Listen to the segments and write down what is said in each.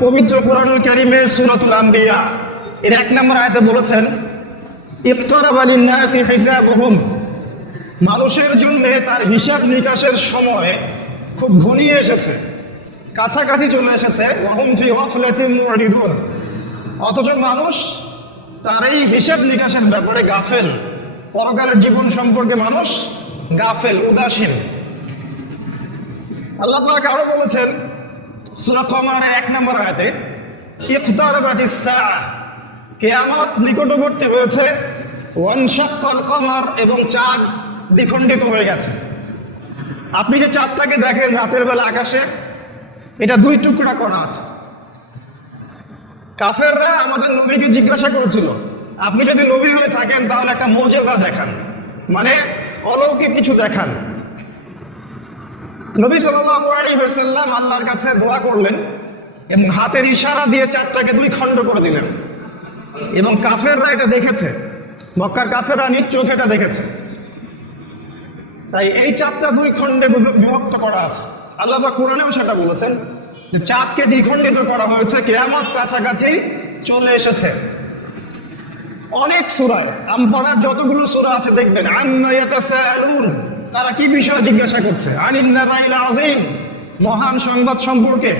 পবিত্র কোরআনুল কারিমের সূরাতুল আম্বিয়া এর এক নম্বর আয়াতে বলেছেন ইফতারাবা মানুষের জন্য তার হিসাব নিকাশের সময় খুব ঘনিয়ে এসেছে। কাছাকাছি চলে এসেছে। অথচ মানুষ তার এই হিসাব নিকাশের ব্যাপারে গাফেল। পরকালের জীবন সম্পর্কে মানুষ গাফেল, উদাসীন। আল্লাহ আরও বলেছেন সূরা কমারের এক নম্বর আয়াতে ইফতারাবাতিস সাআ, কিয়ামত নিকটবর্তী হয়েছে, ওয়ানশাক্কাল কমার এবং চাঁদ দ্বিখণ্ডিত হয়ে গেছে। আপনি যে চাঁদটাকে দেখেন রাতের বেলা আকাশে, এটা দুই টুকরা করা আছে। কাফেররা আমাদের নবীকে জিজ্ঞাসা করেছিল, আপনি যদি নবী হয়ে থাকেন, তাহলে একটা মৌজেজা দেখান। মানে অলৌকিক কিছু দেখান। নবী সাল্লাল্লাহু আলাইহি ওয়াসাল্লাম আল্লাহর কাছে দোয়া করলেন এবং হাতের ইশারা দিয়ে চাঁদটাকে দুই খণ্ড করে দিলেন। এবং কাফেররা এটা দেখেছে, মক্কার কাফেররা নিজ চোখে এটা দেখেছে। তাই এই চাঁদটা দুই খণ্ডে বিভ- বিভক্ত করা আছে। আল্লাহ পাক কোরআনেও সেটা বলেছেন যে চাঁদকে দ্বিখণ্ডিত করা হয়েছে, কেয়ামত কাছাকাছি চলে এসেছে। অনেক সূরায় আমপাড়ার যতগুলো সূরা আছে দেখবেন, আন্না ইয়াতাসাআলুন। তারা কি বিষয় জিজ্ঞাসা করছে? আনিন নাবাইল আযীম, মহান সংবাদ সম্পর্কে।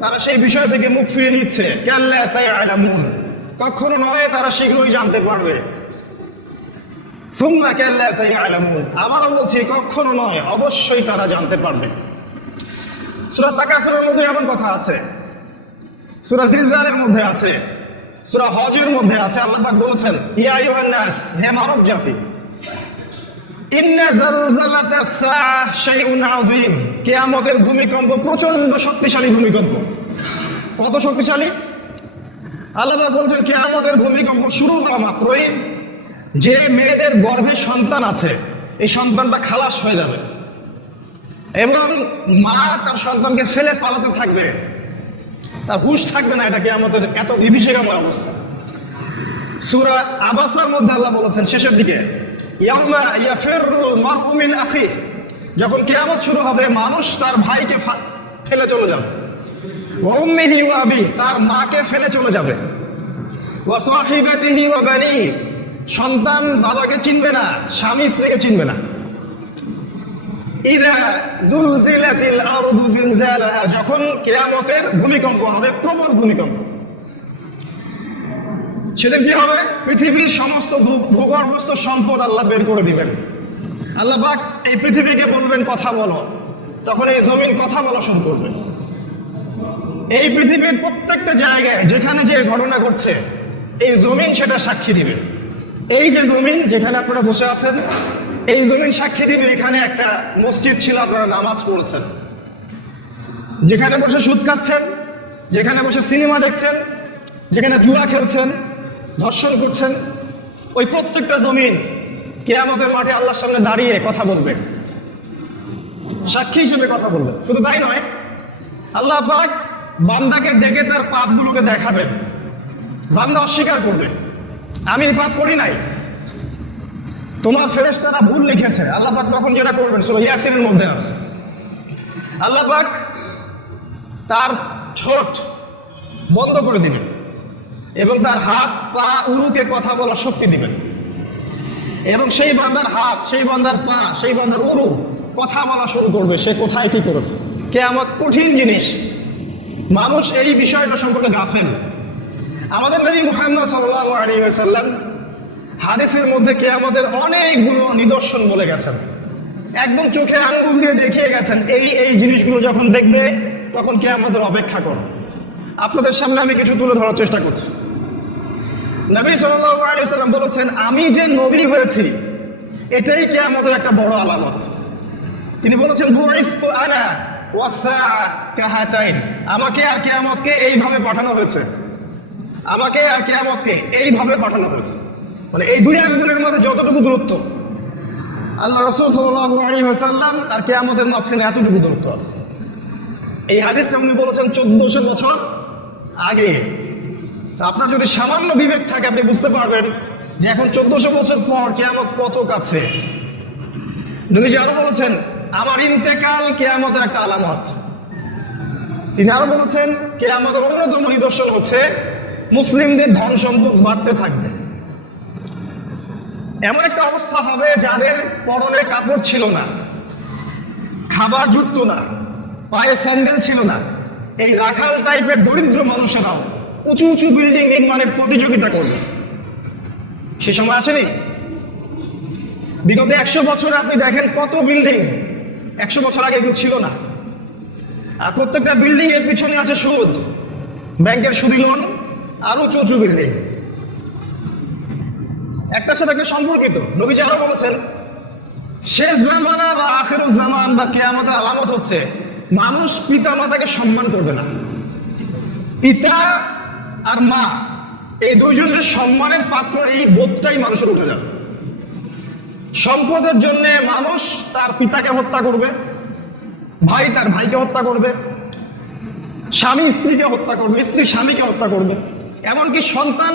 তারা সেই বিষয় থেকে মুখ ফিরিয়ে নিচ্ছে। কখনো নয় তারা শীঘ্রই জানতে পারবে। আবারও বলছি, কখনো নয়, অবশ্যই তারা জানতে পারবে। সূরা তাকাসুরের মধ্যে এমন কথা আছে। সূরা জিলজালের মধ্যে আছে। সূরা হজের মধ্যে আছে, আল্লাহ পাক বলেছেন, ইয়া আইয়ুহান নাস, হে মানব জাতি, ইন্না জালজালাতাস সাআ শাইউন আযীম, কিয়ামতের ভূমিকম্প প্রচণ্ড শক্তিশালী ভূমিকম্প। কত শক্তিশালী? আল্লাহ পাক বলেছেন, কিয়ামতের ভূমিকম্প শুরু হওয়া মাত্রই যে মেয়েদের গর্ভে সন্তান আছে, এই সন্তানটা খালাস হয়ে যাবে। এবং মা তার সন্তানকে ফেলে পালাতে থাকবে। তার হুশ থাকবে না এটা কিয়ামতের এত বিভীষিকাময় অবস্থা। সূরা আবাসার মধ্যে আল্লাহ বলেছেন, শেষের দিকে যখন কেয়ামত শুরু হবে, মানুষ তার ভাইকে ফেলে চলে যাবে। ওয়া উম্মিহি আবি, তার মাকে ফেলে চলে যাবে। সন্তান বাবাকে চিনবে না, স্বামী স্ত্রীকে চিনবে না। যখন কিয়ামতের ভূমিকম্প হবে, প্রবল ভূমিকম্প। সেদিন কি হবে? পৃথিবীর সমস্ত ভূগর্ভস্থ সম্পদ আল্লাহ বের করে দিবেন। আল্লাহ পাক এই পৃথিবীকে বলবেন, কথা বলো। তখন এই জমিন কথা বলা শুরু করবে। এই পৃথিবীর প্রত্যেকটা জায়গায় যেখানে যে ঘটনা ঘটছে, এই জমিন সেটা সাক্ষী দিবে। এই যে জমিন, যেখানে আপনারা বসে আছেন এই জমিন সাক্ষী দিবে, এখানে একটা মসজিদ ছিল, আপনারা নামাজ পড়েছেন। যেখানে বসে সুদ খাচ্ছেন, যেখানে বসে সিনেমা দেখছেন, যেখানে জুয়া খেলছেন, ধর্ষণ করছেন, ওই প্রত্যেকটা জমিন কেয়ামতের মাঠে আল্লাহর সামনে দাঁড়িয়ে কথা বলবে। সাক্ষী হিসেবে কথা বলবে। শুধু তাই নয়, আল্লাহ পাক বান্দাকে ডেকে তার পাপগুলোকে দেখাবেন। বান্দা অস্বীকার করবে। আমি এই পাপ করি নাই। তোমার ফেরেশতারা ভুল লিখেছে। আল্লাহ পাক তখন যেটা করবেন, সুরা ইয়াসিনের মধ্যে আছে। আল্লাহ পাক তার ঠোঁট বন্ধ করে দিবেন এবং তার হাত, পা, উরুকে কথা বলার শক্তি দিবেন। এবং সেই বান্দার হাত, সেই বান্দার পা, সেই বান্দার উরু কথা বলা শুরু করবে, সে কোথায় কি করেছে? কেয়ামত কঠিন জিনিস। মানুষ এই বিষয়টা সম্পর্কে গাফেল। আমাদের নবী মুহাম্মদ সাল্লাল্লাহু আলাইহি ওয়াসাল্লাম হাদিসের মধ্যে কে আমাদের অনেকগুলো নিদর্শন বলে গেছেন। একদম চোখের আঙ্গুল দিয়ে দেখিয়ে গেছেন, এই এই জিনিসগুলো যখন দেখবে, তখন কে আমাদের অপেক্ষা করো আপনাদের সামনে আমি কিছু তুলে ধরার চেষ্টা করছি। নবী ওয়াসাল্লাম বলেছেন, আমি যে নবী হয়েছি, এটাই কে আমাদের একটা বড় আলামত। তিনি বলেছেন আনা আমাকে আর কিয়ামতকে এইভাবে পাঠানো হয়েছে। আমাকে আর কিয়ামতকে এইভাবে পাঠানো হয়েছে। মানে এই দুই আঙ্গুলের মধ্যে যতটুকু দূরত্ব। আল্লাহ রসুল ওয়াসাল্লাম আর কিয়ামতের মাঝখানে এতটুকু দূরত্ব আছে। এই হাদিসটা উনি বলেছেন চোদ্দশো বছর আগে। তা আপনার যদি সামান্য বিবেক থাকে, আপনি বুঝতে পারবেন যে এখন চোদ্দশো বছর পর কেয়ামত কত কাছে। নবীজি আরও বলেছেন, আমার ইন্তেকাল কেয়ামতের একটা আলামত। তিনি আরও বলেছেন, কেয়ামতের অন্যতম নিদর্শন হচ্ছে মুসলিমদের ধন সম্পদ বাড়তে থাকবে। এমন একটা অবস্থা হবে যাদের পরনে কাপড় ছিল না, খাবার জুটতো না, পায়ে স্যান্ডেল ছিল না। এই রাখাল টাইপের দরিদ্র মানুষেরাও উঁচু উঁচু বিল্ডিং নির্মাণের প্রতিযোগিতা করবে। সে সময় আসেনি? বিগত একশো বছর আপনি দেখেন কত বিল্ডিং একশো বছর আগে এগুলো ছিল না। আর প্রত্যেকটা বিল্ডিং এর পিছনে আছে সুদ। ব্যাংকের সুদি লোন আরও উঁচু উঁচু বিল্ডিং একটার সাথে একটা সম্পর্কিত। নবীজি আরও বলেছেন, শেষ জামানা বা আখের জামান বা কেয়ামতের আলামত হচ্ছে, মানুষ পিতা মাতাকে সম্মান করবে না। পিতা আর মা, এই দুইজনের সম্মানের পাত্র এই বোধটাই মানুষের উঠে যাবে। সম্পদের জন্য মানুষ তার পিতাকে হত্যা করবে, ভাই তার ভাইকে হত্যা করবে, স্বামী স্ত্রীকে হত্যা করবে, স্ত্রী স্বামীকে হত্যা করবে। এমনকি সন্তান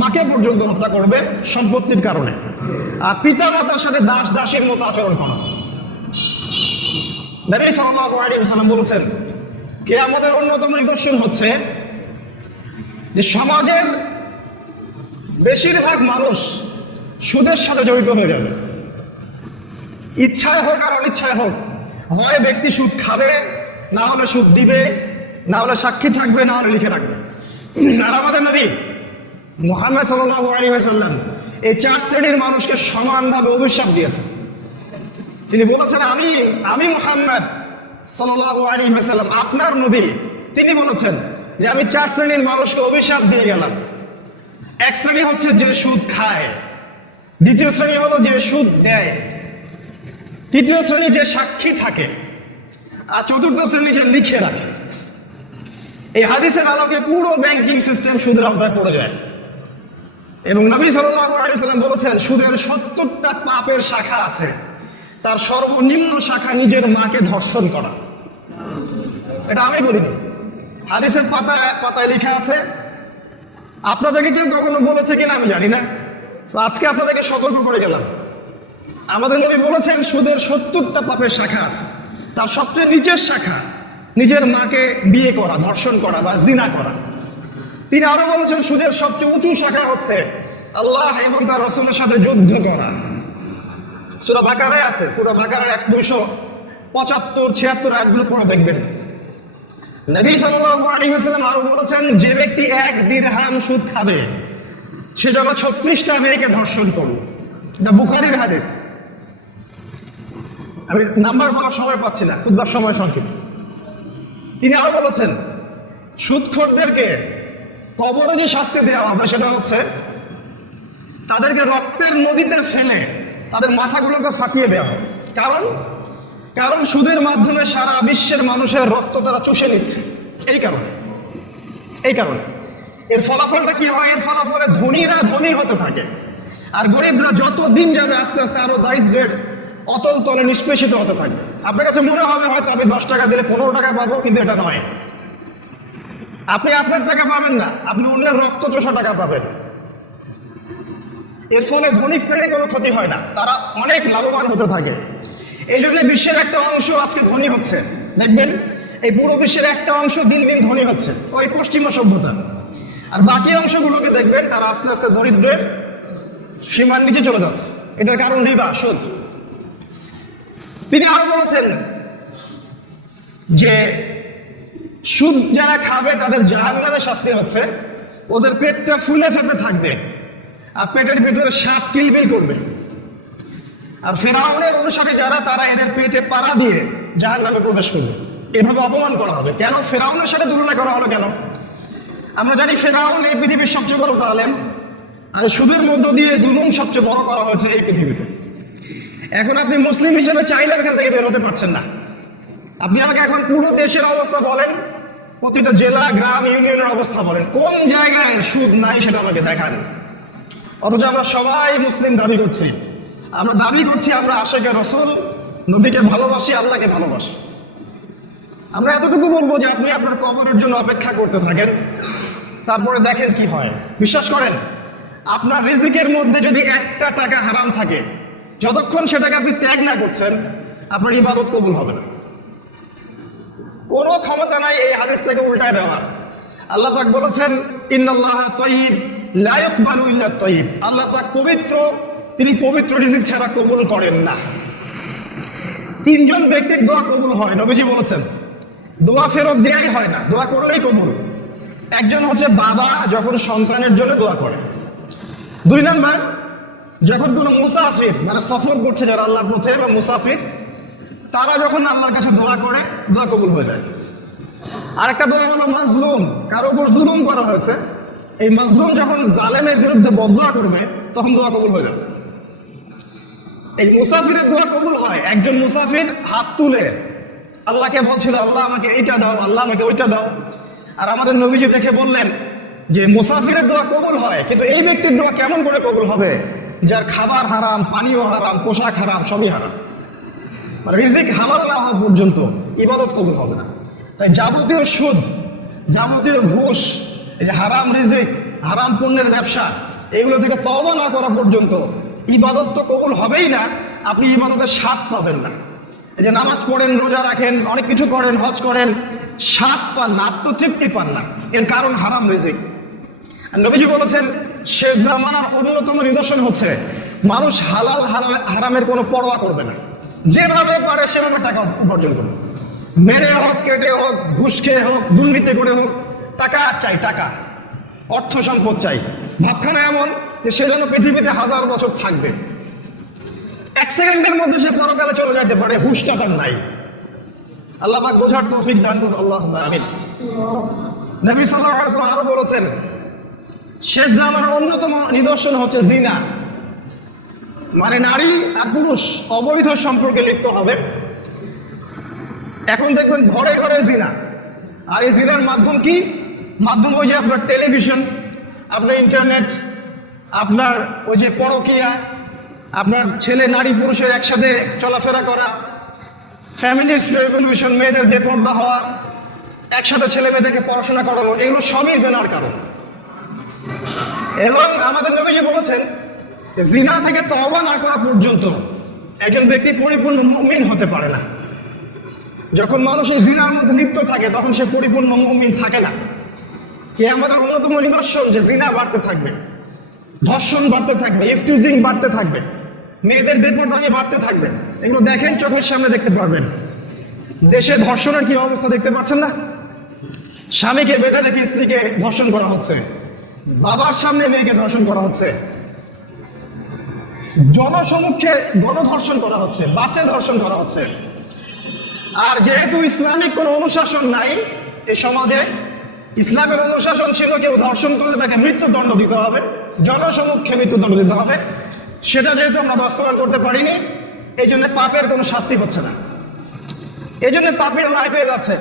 মাকে পর্যন্ত হত্যা করবে সম্পত্তির কারণে। আর পিতা মাতার সাথে দাস দাসের মতো আচরণ করা। নবী ওয়াসাল্লাম বলেছেন কে আমাদের অন্যতম নিদর্শন হচ্ছে যে সমাজের বেশিরভাগ মানুষ সুদের সাথে জড়িত হয়ে যাবে। ইচ্ছায় হোক আর অনিচ্ছায় হোক, হয় ব্যক্তি সুদ খাবে, না হলে সুদ দিবে, না হলে সাক্ষী থাকবে, না হলে লিখে রাখবে। আর আমাদের নবী মোহাম্মদ সাল্লাল্লাহু আলাইহি ওয়াসাল্লাম এই চার শ্রেণির মানুষকে সমানভাবে অভিশাপ দিয়েছেন তিনি বলেছেন, আমি আমি মুহাম্মদ সাল্লাল্লাহু আলাইহি ওয়াসাল্লাম, আপনার নবী। তিনি বলেছেন যে, আমি চার শ্রেণির মানুষকে অভিশাপ দিয়ে গেলাম। এক শ্রেণি হচ্ছে যে সুদ খায়, দ্বিতীয় শ্রেণি হলো যে সুদ দেয়, তৃতীয় শ্রেণি যে সাক্ষী থাকে, আর চতুর্থ শ্রেণি যে লিখে রাখে। এই হাদিসের আলোকে পুরো ব্যাংকিং সিস্টেম সুদের আওতায় পড়ে যায়। এবং নবী সাল্লাম বলেছেন, সুদের সত্তরটা পাপের শাখা আছে। তার সর্বনিম্ন শাখা নিজের মাকে ধর্ষণ করা। এটা আমি বলিনি। হাদিসের পাতায় পাতায় লেখা আছে, আপনাদেরকে কেউ কখনো বলেছে কিনা আমি জানি না, তো আজকে আপনাদেরকে সতর্ক করে গেলাম। আমাদের নবী বলেছেন, সুদের সত্তরটা পাপের শাখা আছে। তার সবচেয়ে নিচের শাখা, নিজের মাকে বিয়ে করা, ধর্ষণ করা বা জিনা করা। তিনি আরও বলেছেন, সুদের সবচেয়ে উঁচু শাখা হচ্ছে আল্লাহ এবং তার রসুলের সাথে যুদ্ধ করা। সুরা বাকারে আছে, সুরা বাকারের এক দুইশো পঁচাত্তর, ছিয়াত্তর একগুলো পড়ে দেখবেন। নবী সাল্লাল্লাহু আরও বলেছেন, যে ব্যক্তি এক দিরহাম সুদ খাবে, সে যেন ছত্রিশটা মেয়েকে ধর্ষণ করবে এটা বুখারির হাদিস। আমি নাম্বার বলার সময় পাচ্ছি না খুব সময় সংক্ষিপ্ত। তিনি আরও বলেছেন, সুদখোরদেরকে কবরে যে শাস্তি দেওয়া হবে সেটা হচ্ছে তাদেরকে রক্তের নদীতে ফেলে তাদের মাথাগুলোকে ফাটিয়ে দেওয়া হবে। কারণ কারণ সুদের মাধ্যমে সারা বিশ্বের মানুষের রক্ত তারা চুষে নিচ্ছে। এই কারণে। এই কারণে। এর ফলাফলটা কি হয়? এর ফলাফলে ধনীরা ধনী হতে থাকে। আর গরিবরা যত দিন যাবে আস্তে আস্তে আরও দারিদ্রের অতল তলে নিষ্পেষিত হতে থাকবে আপনার কাছে মনে হবে হয়তো আমি দশ টাকা দিলে পনেরো টাকা পাবো, কিন্তু এটা নয়। আপনি আপনার টাকা পাবেন না। আপনি অন্যের রক্ত চোষা টাকা পাবেন। এর ফলে ধনিক শ্রেণির কোনো ক্ষতি হয় না। তারা অনেক লাভবান হতে থাকে। এই জন্য বিশ্বের একটা অংশ আজকে ধনী হচ্ছে। দেখবেন, এই পুরো বিশ্বের একটা অংশ দিন দিন ধনী হচ্ছে। ওই পশ্চিমা সভ্যতা। আর বাকি অংশগুলোকে দেখবেন, তারা আস্তে আস্তে দরিদ্রের সীমার নিচে চলে যাচ্ছে। এটার কারণ রিবা সুদ তিনি আরও বলেছেন যে সুদ যারা খাবে, তাদের জাহান নামে শাস্তি হচ্ছে। ওদের পেটটা ফুলে ফেপে থাকবে। আর পেটের ভিতরে সাপ কিলবিল করবে। আর ফেরাউনের অনুসারী যারা, তারা এদের পেটে পাড়া দিয়ে জাহান নামে প্রবেশ করবে। এভাবে অপমান করা হবে। কেন? ফেরাউনের সাথে তুলনা করা হলো কেন? আমরা জানি ফেরাউন এই পৃথিবীর সবচেয়ে বড় জালেম। আর সুদের মধ্য দিয়ে জুলুম সবচেয়ে বড় করা হয়েছে এই পৃথিবীতে। এখন আপনি মুসলিম হিসেবে চাইলে এখান থেকে বের হতে পারছেন না। আপনি আমাকে এখন পুরো দেশের অবস্থা বলেন। প্রতিটা জেলা, গ্রাম, ইউনিয়নের অবস্থা বলেন। কোন জায়গায় সুদ নাই সেটা আমাকে দেখান। অথচ আমরা সবাই মুসলিম দাবি করছি। আমরা দাবি করছি, আমরা আশেকে রসুল, নবীকে ভালোবাসি, আল্লাহকে ভালোবাসি। আমরা এতটুকু বলব যে আপনি আপনার কবরের জন্য অপেক্ষা করতে থাকেন। তারপরে দেখেন কি হয়। বিশ্বাস করেন, আপনার রিজিকের মধ্যে যদি একটা টাকা হারাম থাকে, যতক্ষণ সেটাকে আপনি ত্যাগ না করছেন, আপনার ইবাদত কবুল হবে না। কোনো ক্ষমতা নাই এই হাদিসটাকে উল্টায় দেওয়ার আল্লাহ পাক বলেছেন, ইন্নাল্লাহ তয়িব লা ইয়াকবালু ইল্লা তয়িব আল্লাহ পাক পবিত্র, তিনি পবিত্র রিজিক ছাড়া কবুল করেন না। তিনজন ব্যক্তির দোয়া কবুল হয়, নবীজি বলেছেন। দোয়া ফেরত দেয়াই হয় না, দোয়া করলেই কবুল। একজন হচ্ছে বাবা, যখন সন্তানের জন্য দোয়া করে। দুই নাম্বার, যখন কোনো মুসাফির মানে সফর করছে যারা আল্লাহর পথে বা মুসাফির তারা যখন আল্লাহর কাছে দোয়া করে, দোয়া কবুল হয়ে যায়। আরেকটা দোয়া হলো মাজলুম। কারও উপর জুলুম করা হয়েছে। এই মাজলুম যখন জালেমের বিরুদ্ধে বদয়া করবে, তখন দোয়া কবুল হয়ে যাবে। এই মুসাফিরের দোয়া কবুল হয়। একজন মুসাফির হাত তুলে আল্লাহকে বলছিল, আল্লাহ আমাকে এইটা দাও, আল্লাহ আমাকে ওইটা দাও। আর আমাদের নবীজি দেখে বললেন যে, মুসাফিরের দোয়া কবুল হয়, কিন্তু এই ব্যক্তির দোয়া কেমন করে কবুল হবে? যার খাবার হারাম পানীয় হারাম, পোশাক হারাম, সবই হারাম। রিজিক হালাল না হওয়া পর্যন্ত ইবাদত কবুল হবে না। তাই যাবতীয় সুদ, যাবতীয় ঘুষ, এই যে হারাম রিজিক, হারাম পণ্যের ব্যবসা, এগুলো থেকে তবা না করা পর্যন্ত ইবাদত তো কবুল হবেই না, আপনি ইবাদতের স্বাদ পাবেন না। এই যে নামাজ পড়েন, রোজা রাখেন, অনেক কিছু করেন, হজ করেন, স্বাদ পান না আত্মতৃপ্তি পান না। এর কারণ হারাম রিজিক। নবীজি বলেছেন, শেষ জামানার অন্যতম নিদর্শন হচ্ছে, মানুষ হালাল হারা- হারামের কোনো পরোয়া করবে না। যেভাবে পারে সেভাবে টাকা উপার্জন করবে মেরে হোক, কেটে হোক, ঘুষ খেয়ে হোক, দুর্নীতি করে হোক, টাকা চাই, টাকা। অর্থ সম্পদ চাই। ভাবখানা এমন যে সে যেন পৃথিবীতে হাজার বছর থাকবে। এক সেকেন্ডের মধ্যে সে পরকালে চলে যেতে পারে, হুশটা তার নাই। আল্লাহ পাক বোঝার তৌফিক দান করুন আল্লাহ আমিন। নবী সাল্লাল্লাহু আলাইহি আরও বলেছেন, শেষ জামার অন্যতম নিদর্শন হচ্ছে জিনা। মানে নারী আর পুরুষ অবৈধ সম্পর্কে লিপ্ত হবে। এখন দেখবেন ঘরে ঘরে জিনা। আর এই জিনার মাধ্যম কি? মাধ্যম ওই যে আপনার টেলিভিশন আপনার ইন্টারনেট আপনার ওই যে পরকিয়া, আপনার ছেলে নারী পুরুষের একসাথে চলাফেরা করা ফ্যামিলিস্ট রেভলিউশন মেয়েদের বেপর্দা হওয়া, একসাথে ছেলে মেয়েদেরকে পড়াশোনা করানো, এগুলো সবই জেনার কারণ। এবং আমাদের নবীজি বলেছেন জিনা থেকে তওবা না করা পর্যন্ত একজন ব্যক্তি পরিপূর্ণ মুমিন হতে পারে না। যখন মানুষ এই জিনার মধ্যে লিপ্ত থাকে, তখন সে পরিপূর্ণ মুমিন থাকে না। কে আমাদের অন্যতম নিদর্শন যে জিনা বাড়তে থাকবে, ধর্ষণ বাড়তে থাকবে ইফটিউজিং বাড়তে থাকবে, মেয়েদের বেপরদামি বাড়তে থাকবে। এগুলো দেখেন, চোখের সামনে দেখতে পারবেন। দেশে ধর্ষণের কি অবস্থা দেখতে পাচ্ছেন না? স্বামীকে বেঁধে রেখে স্ত্রীকে ধর্ষণ করা হচ্ছে। বাবার সামনে মেয়েকে ধর্ষণ করা হচ্ছে। জনসমুখে গণধর্ষণ করা হচ্ছে, বাসে ধর্ষণ করা হচ্ছে। আর যেহেতু ইসলামিক কোনো অনুশাসন নাই, এই সমাজে ইসলামের অনুশাসন ছিল কেউ ধর্ষণ করলে তাকে মৃত্যুদণ্ড দিতে হবে জনসমুখে মৃত্যুদণ্ড দিতে হবে। সেটা যেহেতু আমরা বাস্তবায়ন করতে পারিনি, এই জন্য পাপের কোনো শাস্তি হচ্ছে না। এই জন্য পাপের লাই পেয়ে যাচ্ছে